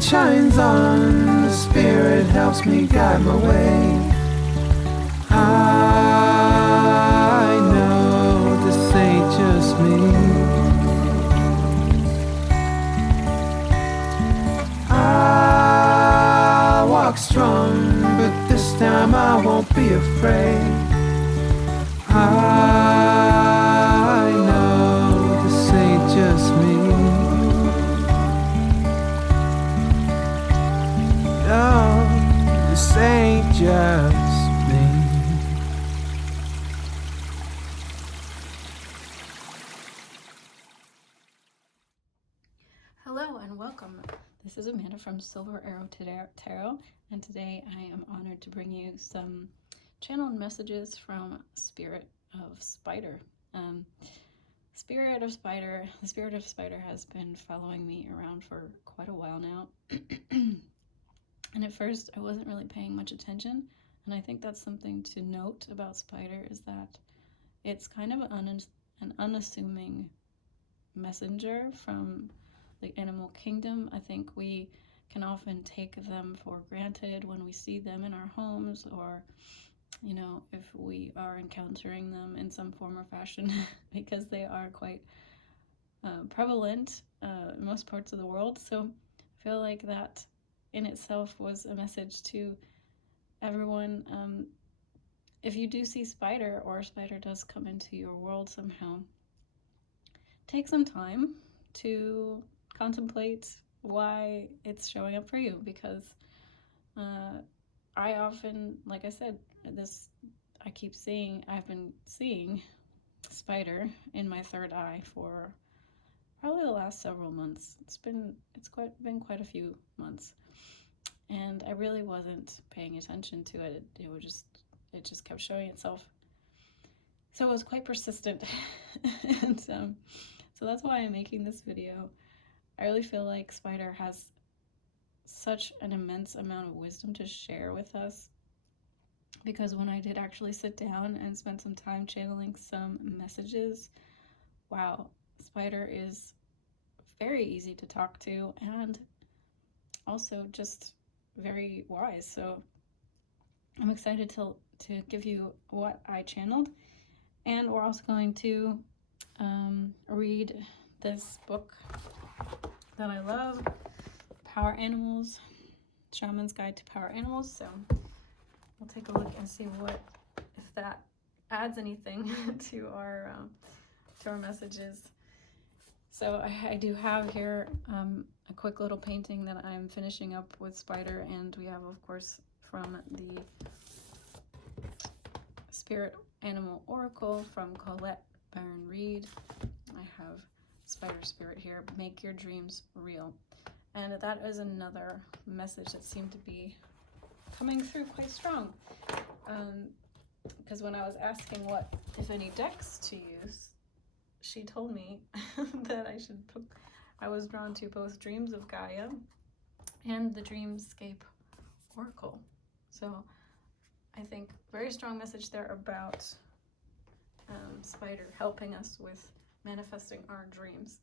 light shines on, the Spirit helps me guide my way. I know this ain't just me. I walk strong, but this time I won't be afraid. I know this ain't just me. No, this ain't just me. Hello and welcome. This is Amanda from Silver Arrow Tarot, and today I am honored to bring you some channeled messages from Spirit of Spider. The Spirit of Spider has been following me around for quite a while now. And at first I wasn't really paying much attention, and I think that's something to note about Spider, is that it's kind of an unassuming messenger from the animal kingdom. I think we can often take them for granted when we see them in our homes, or if we are encountering them in some form or fashion, because they are quite prevalent in most parts of the world. So I feel like that in itself was a message to everyone. If you do see Spider, or Spider does come into your world somehow, take some time to contemplate why it's showing up for you, because I often, like I said, I've been seeing Spider in my third eye for probably the last several months. It's been quite a few months, and I really wasn't paying attention to it. It just kept showing itself. So it was quite persistent. And so that's why I'm making this video. I really feel like Spider has such an immense amount of wisdom to share with us, because when I did actually sit down and spend some time channeling some messages, wow, Spider is very easy to talk to and also just very wise. So I'm excited to give you what I channeled, and we're also going to read this book that I love, Power Animals, Shaman's Guide to Power Animals. So we'll take a look and see if that adds anything to our messages. So I do have here a quick little painting that I'm finishing up with Spider, and we have, of course, from the Spirit Animal Oracle from Colette Baron Reed. I have Spider Spirit here, make your dreams real. And that is another message that seemed to be coming through quite strong. Because when I was asking what, if any, decks to use, she told me that I was drawn to both Dreams of Gaia and the Dreamscape Oracle. So I think very strong message there about Spider helping us with manifesting our dreams.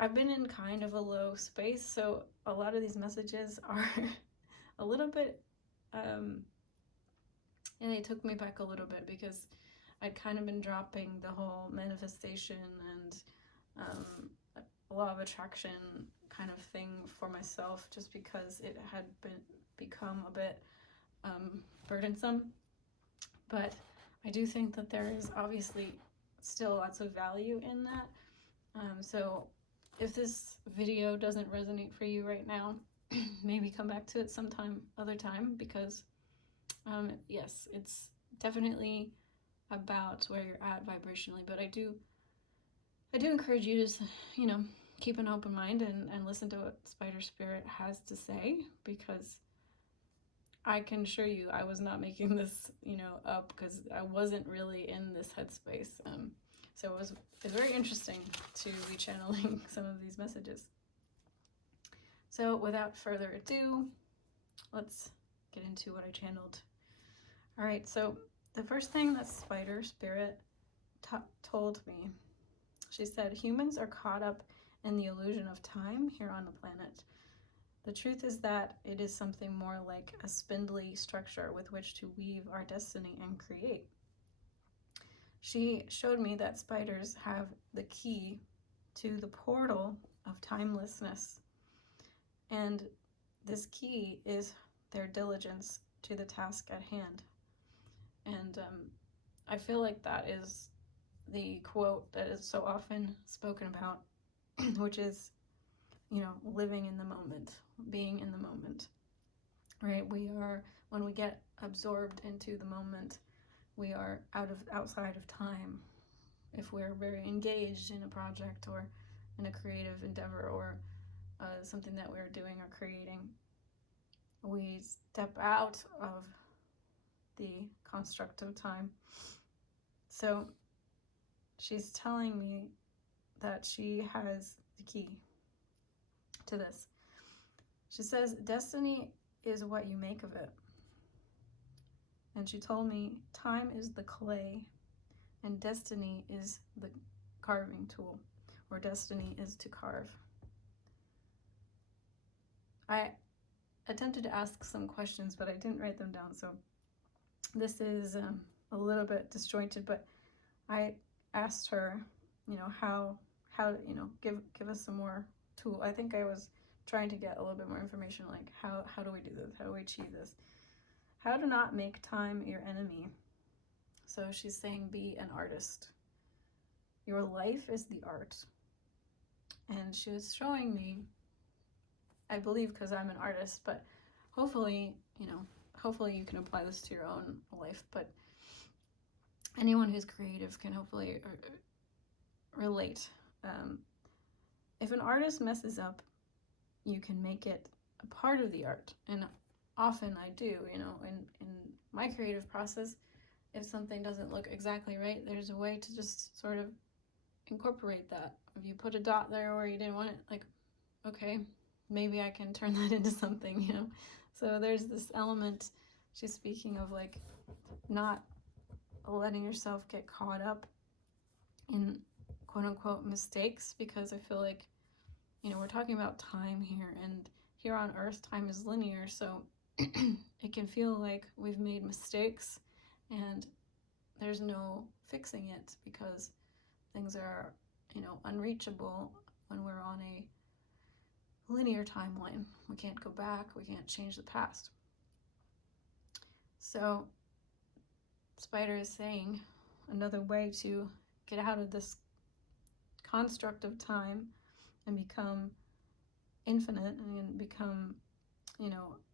I've been in kind of a low space, so a lot of these messages are a little bit, and they took me back a little bit, because I'd kind of been dropping the whole manifestation and law of attraction kind of thing for myself, just because it had become a bit burdensome. But I do think that there is obviously still lots of value in that. So if this video doesn't resonate for you right now, maybe come back to it other time, because yes, it's definitely about where you're at vibrationally. But I do encourage you to, keep an open mind and listen to what Spider Spirit has to say, because I can assure you I was not making this, up, because I wasn't really in this headspace. So it was very interesting to be channeling some of these messages. So without further ado, let's get into what I channeled. All right, so the first thing that Spider Spirit told me, she said, humans are caught up and the illusion of time here on the planet. The truth is that it is something more like a spindly structure with which to weave our destiny and create. She showed me that spiders have the key to the portal of timelessness. And this key is their diligence to the task at hand. And I feel like that is the quote that is so often spoken about, which is, living in the moment, being in the moment, right? When we get absorbed into the moment, we are outside of time. If we're very engaged in a project or in a creative endeavor or something that we're doing or creating, we step out of the construct of time. So she's telling me that she has the key to this. She says, destiny is what you make of it. And she told me time is the clay and destiny is the carving tool, or destiny is to carve. I attempted to ask some questions, but I didn't write them down, so this is a little bit disjointed, but I asked her, how give us some more tool. I think I was trying to get a little bit more information, like how do we do this? How do we achieve this? How to not make time your enemy. So she's saying, be an artist. Your life is the art. And she was showing me, I believe because I'm an artist, but hopefully you can apply this to your own life, but anyone who's creative can hopefully relate. If an artist messes up, you can make it a part of the art. And often I do, in my creative process, if something doesn't look exactly right, there's a way to just sort of incorporate that. If you put a dot there where you didn't want it, like, okay, maybe I can turn that into something, So there's this element, she's speaking of, like, not letting yourself get caught up in quote-unquote mistakes, because I feel like, we're talking about time here, and here on Earth, time is linear, so it can feel like we've made mistakes and there's no fixing it because things are, unreachable when we're on a linear timeline. We can't go back, we can't change the past. So Spider is saying another way to get out of this construct of time and become infinite and become,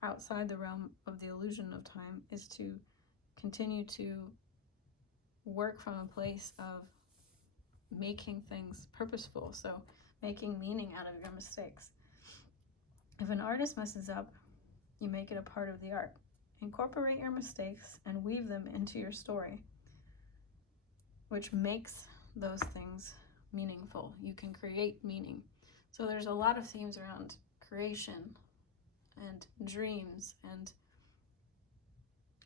outside the realm of the illusion of time is to continue to work from a place of making things purposeful. So making meaning out of your mistakes. If an artist messes up, you make it a part of the art. Incorporate your mistakes and weave them into your story, which makes those things meaningful. You can create meaning. So there's a lot of themes around creation and dreams and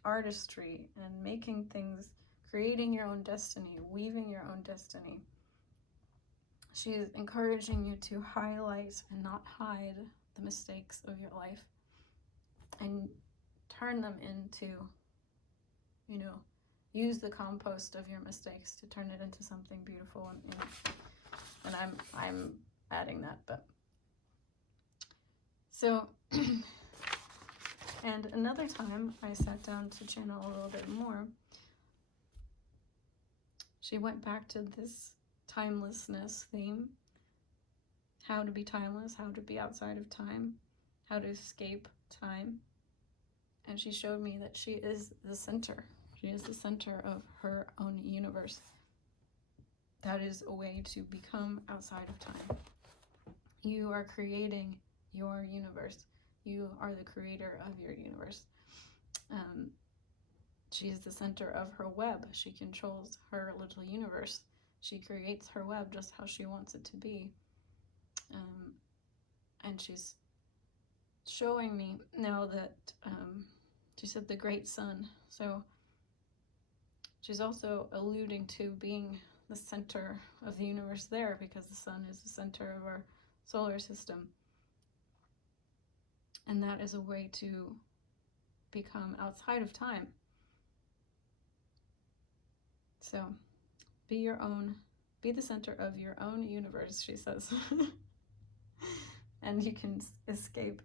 artistry and making things, creating your own destiny, weaving your own destiny. She is encouraging you to highlight and not hide the mistakes of your life and turn them into, use the compost of your mistakes to turn it into something beautiful. And I'm adding that, but so and another time I sat down to channel a little bit more, she went back to this timelessness theme, how to be timeless, how to be outside of time, how to escape time. And she showed me that she is the center. She is the center of her own universe. That is a way to become outside of time. You are creating your universe. You are the creator of your universe. She is the center of her web. She controls her little universe. She creates her web just how she wants it to be. And she's showing me now that she said the great sun. So she's also alluding to being the center of the universe there, because the sun is the center of our solar system. And that is a way to become outside of time. So be the center of your own universe, she says. And you can escape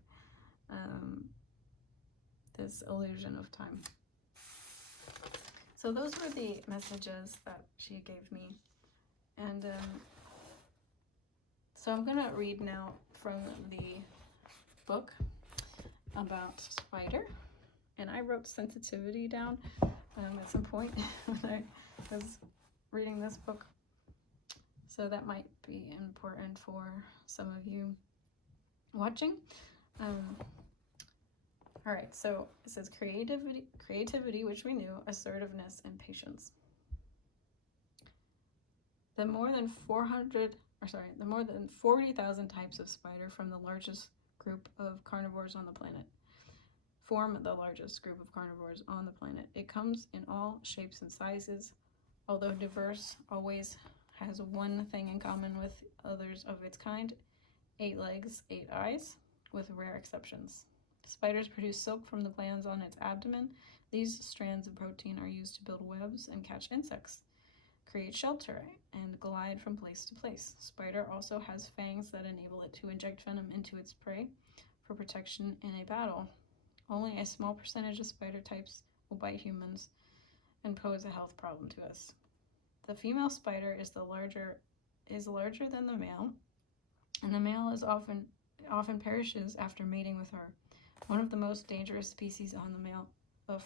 this illusion of time. So those were the messages that she gave me. And so I'm going to read now from the book about spider. And I wrote sensitivity down at some point when I was reading this book. So that might be important for some of you watching. All right, so it says creativity, which we knew, assertiveness, and patience. The more than 40,000 types of spider from the largest group of carnivores on the planet form the largest group of carnivores on the planet. It comes in all shapes and sizes, although diverse, always has one thing in common with others of its kind: 8 legs, 8 eyes, with rare exceptions. Spiders produce silk from the glands on its abdomen. These strands of protein are used to build webs and catch insects, create shelter, and glide from place to place. Spider also has fangs that enable it to inject venom into its prey for protection in a battle. Only a small percentage of spider types will bite humans and pose a health problem to us. The female spider is larger than the male, and the male is often perishes after mating with her. One of the most dangerous species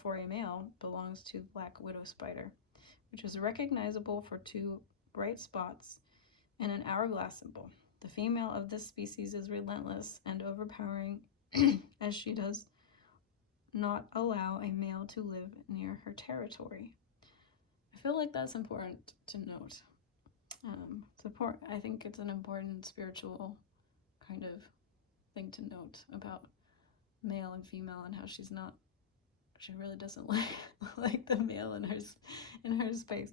for a male belongs to black widow spider, which is recognizable for 2 bright spots and an hourglass symbol. The female of this species is relentless and overpowering, as she does not allow a male to live near her territory. I feel like that's important to note. I think it's an important spiritual kind of thing to note about male and female, and how she really doesn't like the male in her space.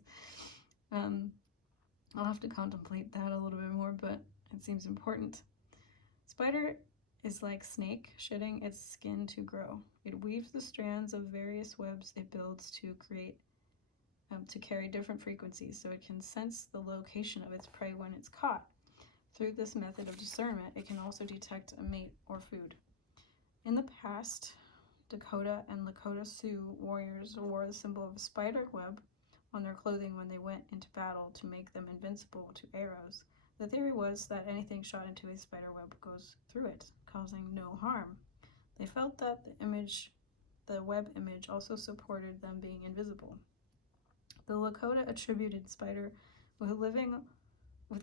I'll have to contemplate that a little bit more, but it seems important. Spider is like snake, shedding its skin to grow. It weaves the strands of various webs it builds to carry different frequencies, so it can sense the location of its prey when it's caught. Through this method of discernment, it can also detect a mate or food. In the past, Dakota and Lakota Sioux warriors wore the symbol of a spider web on their clothing when they went into battle to make them invincible to arrows. The theory was that anything shot into a spider web goes through it, causing no harm. They felt that the web image also supported them being invisible. The Lakota attributed spider with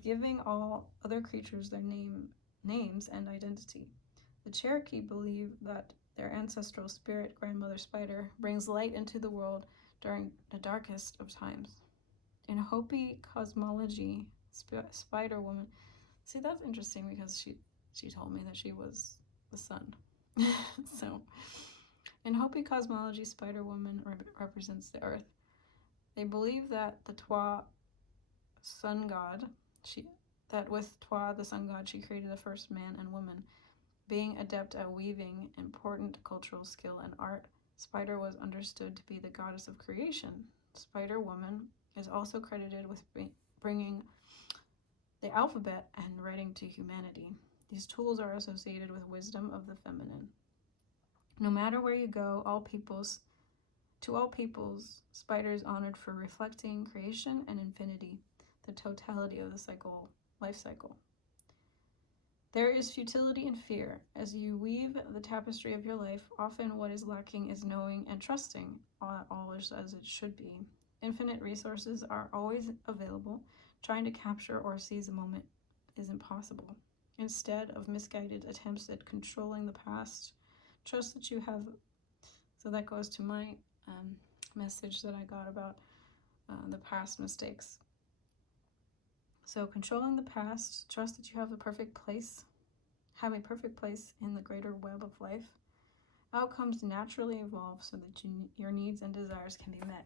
giving all other creatures their names and identity. The Cherokee believe that their ancestral spirit, Grandmother Spider, brings light into the world during the darkest of times. In Hopi cosmology, Spider Woman. See, that's interesting because she told me that she was the sun. So, in Hopi cosmology, Spider Woman represents the earth. They believe that the Twa sun god, with Twa the sun god, she created the first man and woman. Being adept at weaving important cultural skill and art, Spider was understood to be the goddess of creation. Spider Woman is also credited with bringing the alphabet and writing to humanity. These tools are associated with wisdom of the feminine. No matter where you go, to all peoples, Spider is honored for reflecting creation and infinity, the totality of the life cycle. There is futility and fear. As you weave the tapestry of your life, often what is lacking is knowing and trusting all is as it should be. Infinite resources are always available. Trying to capture or seize a moment is impossible. Instead of misguided attempts at controlling the past, trust that you have. So that goes to my message that I got about the past mistakes. So controlling the past, trust that you have a perfect place in the greater web of life. Outcomes naturally evolve so that your needs and desires can be met.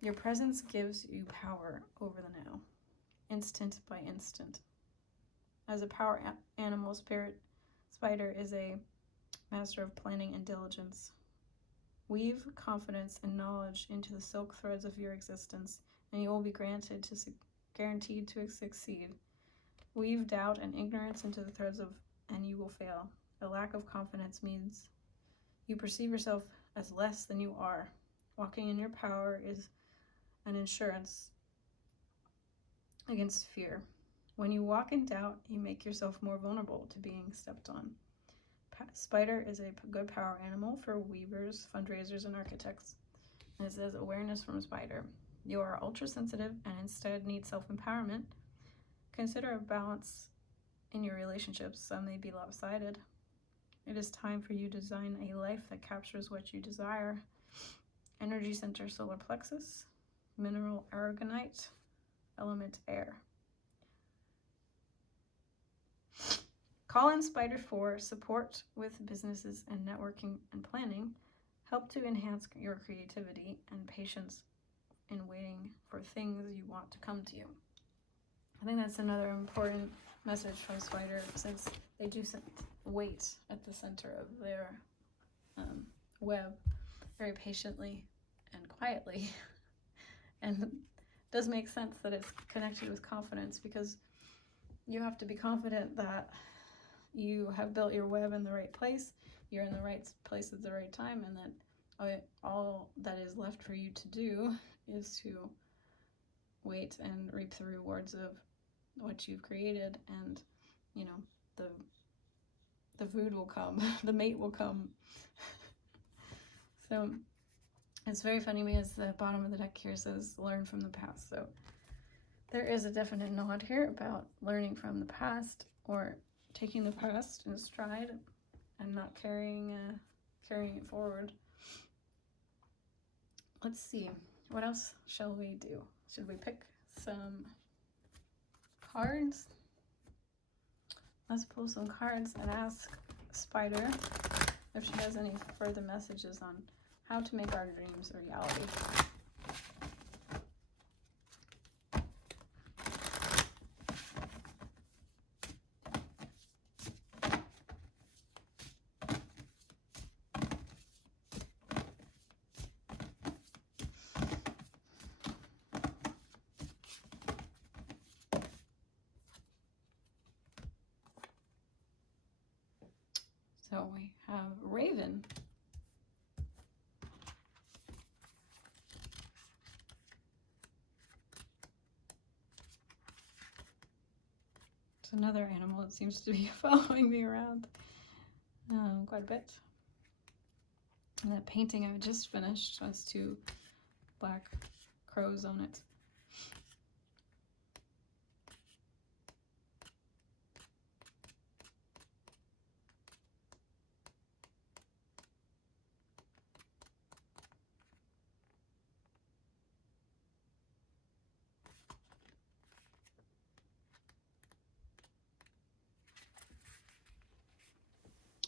Your presence gives you power over the now, instant by instant. As a power animal, spider is a master of planning and diligence. Weave confidence and knowledge into the silk threads of your existence, and you will be guaranteed to succeed. Weave doubt and ignorance into the threads and you will fail. A lack of confidence means you perceive yourself as less than you are. Walking in your power is an insurance against fear. When you walk in doubt, you make yourself more vulnerable to being stepped on. Spider is a good power animal for weavers, fundraisers, and architects. And it says awareness from spider. You are ultra sensitive and instead need self-empowerment. Consider a balance in your relationships. Some may be lopsided. It is time for you to design a life that captures what you desire. Energy center, solar plexus. Mineral aragonite. Element air. Call in Spider for support with businesses and networking and planning. Help to enhance your creativity and patience in waiting for things you want to come to you. I think that's another important message from Spider, since they do wait at the center of their web very patiently and quietly. And it does make sense that it's connected with confidence, because you have to be confident that you have built your web in the right place, you're in the right place at the right time, and that all that is left for you to do is to wait and reap the rewards of what you've created, and the food will come, the mate will come. So it's very funny because the bottom of the deck here says learn from the past. So there is a definite nod here about learning from the past, or taking the past in stride and not carrying it forward. Let's see, what else shall we do? Should we pick some cards? Let's pull some cards and ask Spider if she has any further messages on how to make our dreams a reality. So we have Raven. It's another animal that seems to be following me around quite a bit. And that painting I just finished has two black crows on it.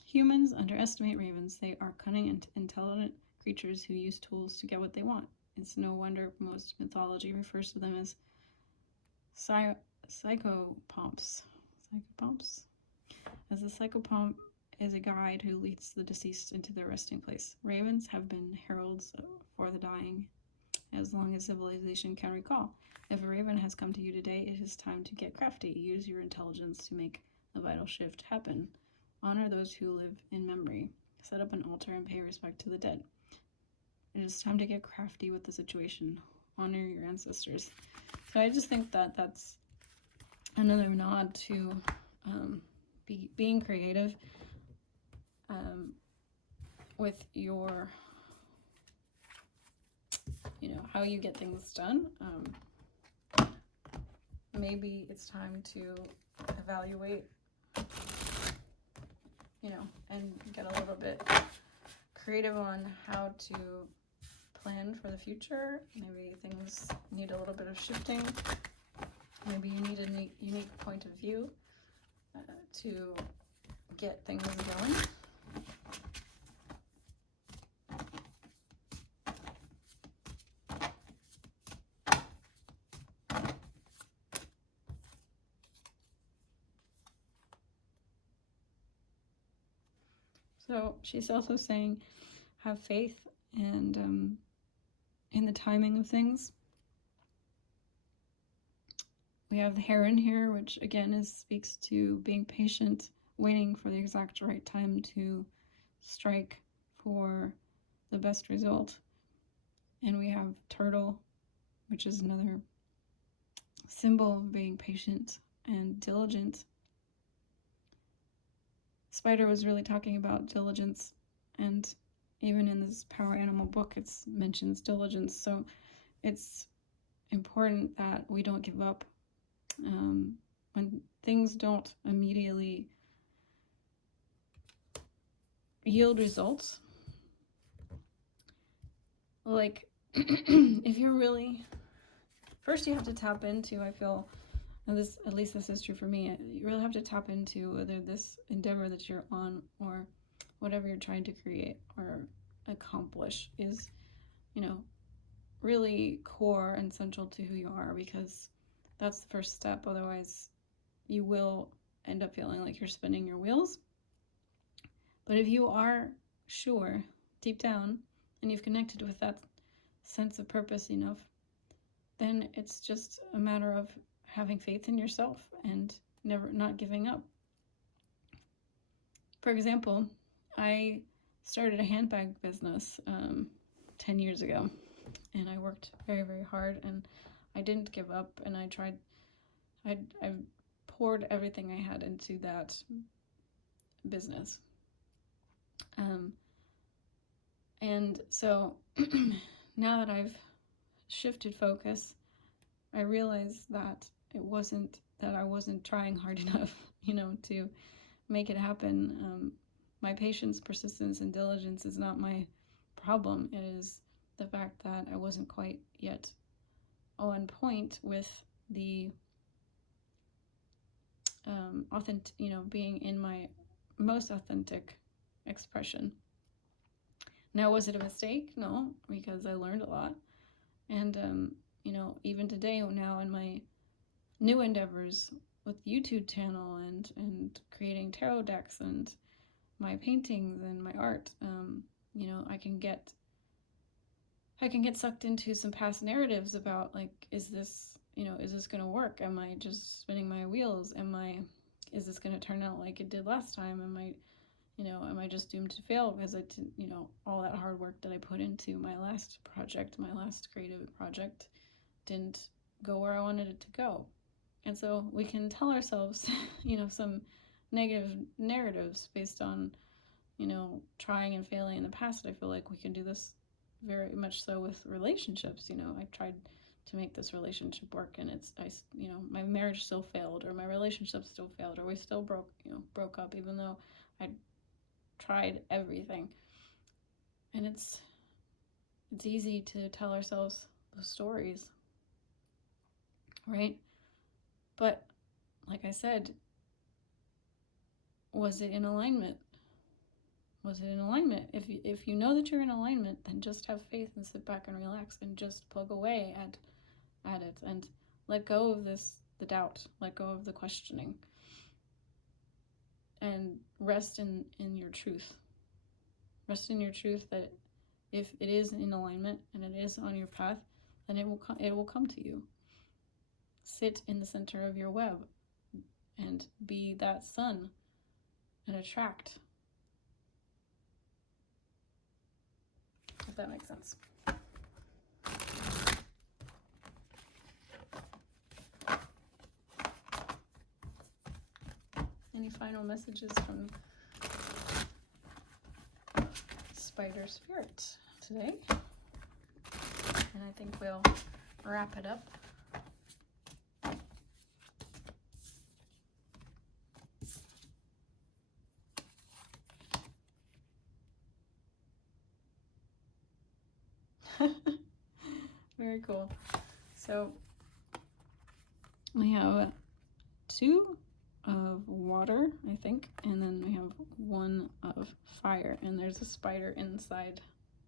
Humans underestimate ravens. They are cunning and intelligent creatures who use tools to get what they want. It's no wonder most mythology refers to them as psychopomps. As a psychopomp is a guide who leads the deceased into their resting place. Ravens have been heralds for the dying as long as civilization can recall. If a raven has come to you today, it is time to get crafty. Use your intelligence to make a vital shift happen. Honor those who live in memory. Set up an altar and pay respect to the dead. It is time to get crafty with the situation. Honor your ancestors. So I just think that that's another nod to being creative with your, how you get things done. Maybe it's time to evaluate, and get a little bit creative on how to plan for the future. Maybe things need a little bit of shifting. Maybe you need a unique point of view to get things going. So she's also saying, have faith and in the timing of things. We have the heron here, which again speaks to being patient, waiting for the exact right time to strike for the best result. And we have turtle, which is another symbol of being patient and diligent. Spider was really talking about diligence, and even in this Power Animal book, it mentions diligence. So it's important that we don't give up. When things don't immediately yield results, like if you're really, first you have to tap into, I feel, and this, at least this is true for me, you really have to tap into whether this endeavor that you're on or whatever you're trying to create or accomplish is, really core and central to who you are, because that's the first step. Otherwise, you will end up feeling like you're spinning your wheels. But if you are sure deep down and you've connected with that sense of purpose enough, then it's just a matter of having faith in yourself and not giving up. For example, I started a handbag business 10 years ago, and I worked very, very hard, and I didn't give up, and I poured everything I had into that business. And so now that I've shifted focus, I realize that I wasn't trying hard enough, to make it happen. My patience, persistence, and diligence is not my problem. It is the fact that I wasn't quite yet on point with the being in my most authentic expression. Now, was it a mistake? No, because I learned a lot. And, even today, now in my new endeavors with YouTube channel and creating tarot decks and my paintings and my art, I can get sucked into some past narratives about, like, is this going to work? Am I just spinning my wheels? Is this going to turn out like it did last time? Am I just doomed to fail because I didn't, all that hard work that I put into my last project, my last creative project, didn't go where I wanted it to go. And so we can tell ourselves, some negative narratives based on, trying and failing in the past. I feel like we can do this very much so with relationships. I tried to make this relationship work, and my marriage still failed, or my relationship still failed, or we still broke up, even though I tried everything. And it's easy to tell ourselves those stories, right? But like I said, was it in alignment? Was it in alignment? If you know that you're in alignment, then just have faith and sit back and relax and just plug away at it and let go of the doubt, let go of the questioning, and rest in your truth. Rest in your truth that if it is in alignment and it is on your path, then it will come to you. Sit in the center of your web and be that sun and attract. If that makes sense. Any final messages from Spider Spirit today? And I think we'll wrap it up. Very cool. So we have 2 of water, I think, and then we have 1 of fire, and there's a spider inside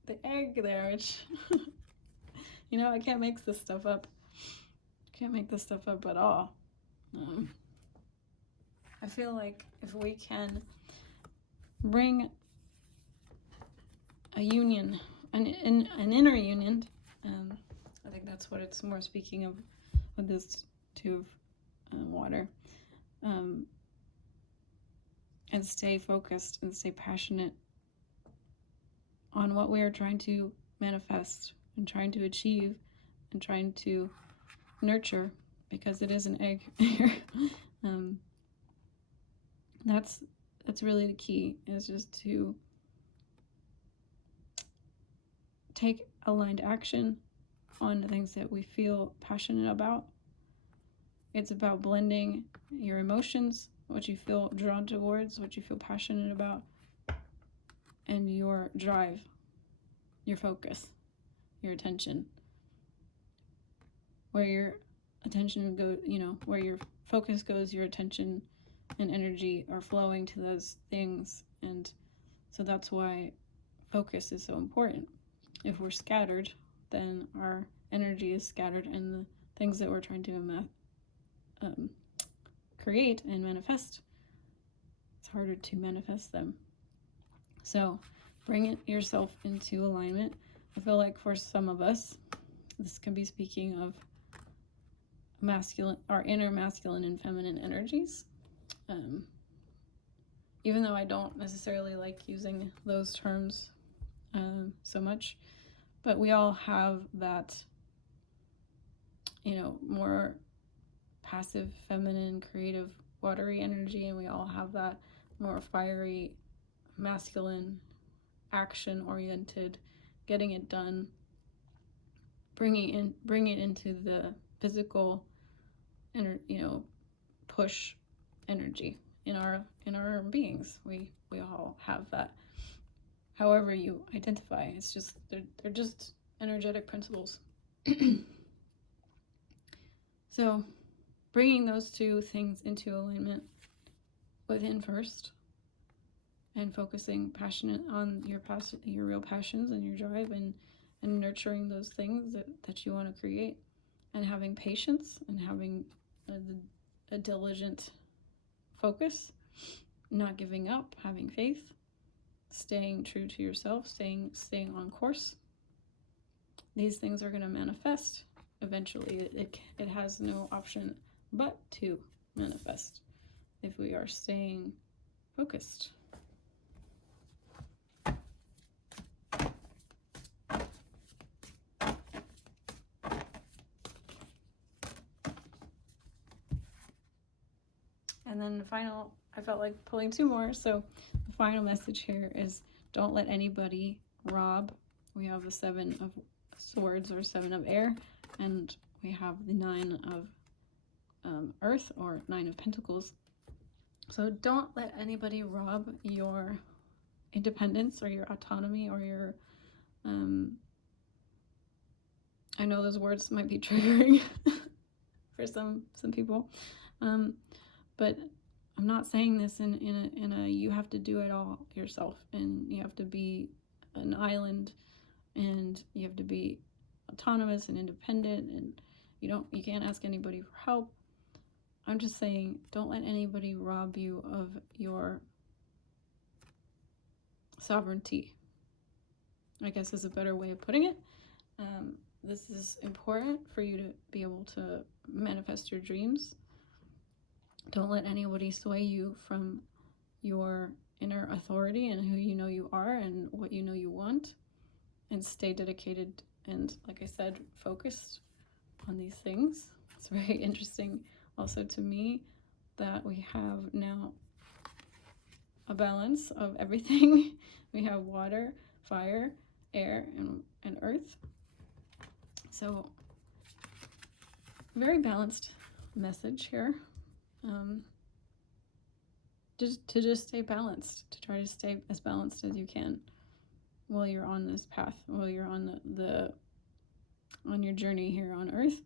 the egg there, which I can't make this stuff up. Can't make this stuff up at all. I feel like if we can bring a union, an inner union. I think that's what it's more speaking of with this two of water. And stay focused and stay passionate on what we are trying to manifest and trying to achieve and trying to nurture, because it is an egg here. That's really the key, is just to take aligned action on the things that we feel passionate about. It's about blending your emotions, what you feel drawn towards, what you feel passionate about, and your drive, your focus, your attention. Where your attention goes, where your focus goes, your attention and energy are flowing to those things. And so that's why focus is so important. If we're scattered, then our energy is scattered, and the things that we're trying to create and manifest, it's harder to manifest them. So bring yourself into alignment. I feel like for some of us, this can be speaking of masculine, our inner masculine and feminine energies. Even though I don't necessarily like using those terms so much, but we all have that, more passive, feminine, creative, watery energy, and we all have that more fiery, masculine, action-oriented, getting it done, bring it into the physical, push energy in our beings. We all have that. However you identify, it's just they're just energetic principles. So bringing those two things into alignment within first, and focusing passionate on your real passions and your drive, and nurturing those things that you want to create, and having patience and having a diligent focus, not giving up, having faith, staying true to yourself, staying on course. These things are going to manifest eventually. It has no option but to manifest if we are staying focused. And then I felt like pulling two more. So the final message here is, don't let anybody rob. We have the 7 of Swords, or 7 of air, and we have the 9 of Earth, or 9 of Pentacles. So don't let anybody rob your independence or your autonomy or your I know those words might be triggering for some people, but I'm not saying this in a you have to do it all yourself, and you have to be an island, and you have to be autonomous and independent, and you can't ask anybody for help. I'm just saying, don't let anybody rob you of your sovereignty, I guess is a better way of putting it. This is important for you to be able to manifest your dreams. Don't let anybody sway you from your inner authority and who you are and what you want, and stay dedicated and, like I said, focused on these things. It's very interesting also to me that we have now a balance of everything. We have water, fire, air, and earth. So very balanced message here. Just stay balanced, to try to stay as balanced as you can while you're on this path, while you're on on your journey here on Earth.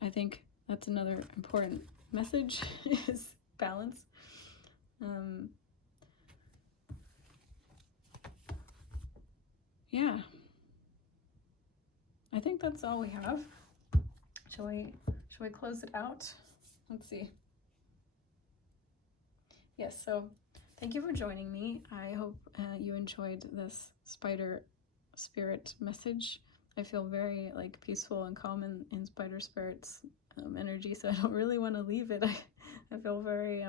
I think that's another important message, is balance. Yeah, I think that's all we have. Shall we close it out? Let's see. Yes, so thank you for joining me. I hope you enjoyed this spider spirit message. I feel very like peaceful and calm in spider spirits energy, so I don't really want to leave it. I feel very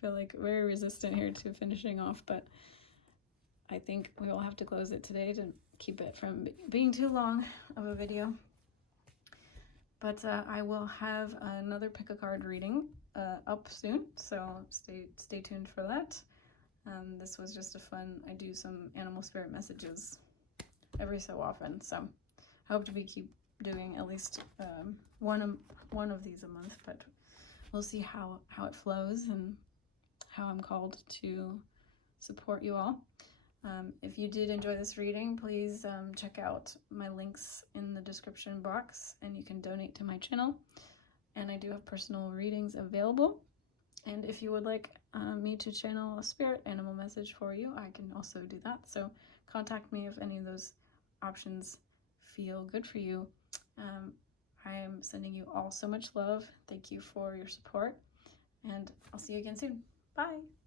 very resistant here to finishing off, but I think we will have to close it today to keep it from being too long of a video. But I will have another pick a card reading up soon, so stay tuned for that. This was just a fun. I do some animal spirit messages every so often, so I hope to keep doing at least one of these a month. But we'll see how it flows and how I'm called to support you all. If you did enjoy this reading, please check out my links in the description box, and you can donate to my channel. And I do have personal readings available. And if you would like me to channel a spirit animal message for you, I can also do that. So contact me if any of those options feel good for you. I am sending you all so much love. Thank you for your support, and I'll see you again soon. Bye.